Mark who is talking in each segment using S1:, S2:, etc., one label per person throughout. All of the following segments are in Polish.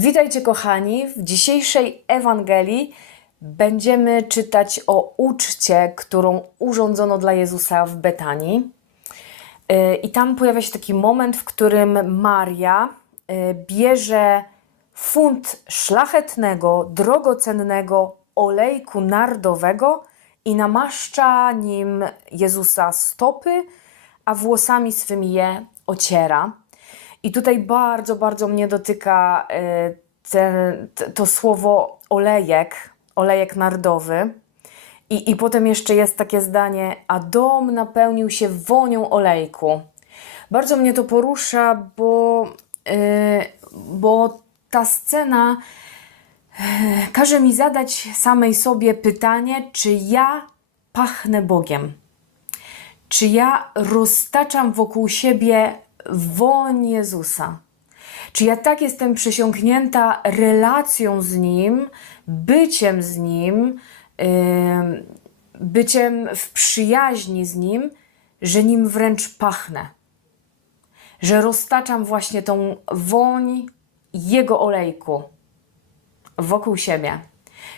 S1: Witajcie, kochani. W dzisiejszej Ewangelii będziemy czytać o uczcie, którą urządzono dla Jezusa w Betanii. Yy, I tam pojawia się taki moment, w którym Maria yy, bierze funt szlachetnego, drogocennego olejku nardowego i namaszcza nim Jezusa stopy, a włosami swymi je ociera. I tutaj bardzo, bardzo mnie dotyka y, ten, to słowo olejek, olejek nardowy. I, I potem jeszcze jest takie zdanie, a dom napełnił się wonią olejku. Bardzo mnie to porusza, bo, y, bo ta scena y, każe mi zadać samej sobie pytanie, czy ja pachnę Bogiem czy ja roztaczam wokół siebie woń Jezusa? Czy ja tak jestem przesiąknięta relacją z Nim, byciem z Nim, byciem w przyjaźni z Nim, że Nim wręcz pachnę? Że roztaczam właśnie tą woń Jego olejku wokół siebie?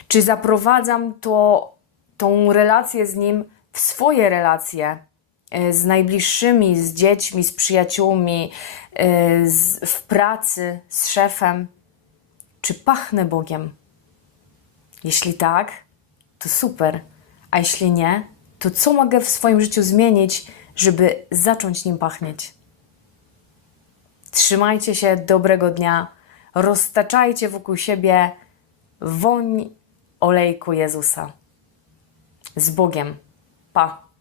S1: Czy zaprowadzam to, tą relację z Nim w swoje relacje z najbliższymi, z dziećmi, z przyjaciółmi, e, z, w pracy, z szefem? Czy pachnę Bogiem? Jeśli tak, to super. A jeśli nie, to co mogę w swoim życiu zmienić, żeby zacząć nim pachnieć? Trzymajcie się, dobrego dnia. Roztaczajcie wokół siebie woń olejku Jezusa. Z Bogiem. Pa.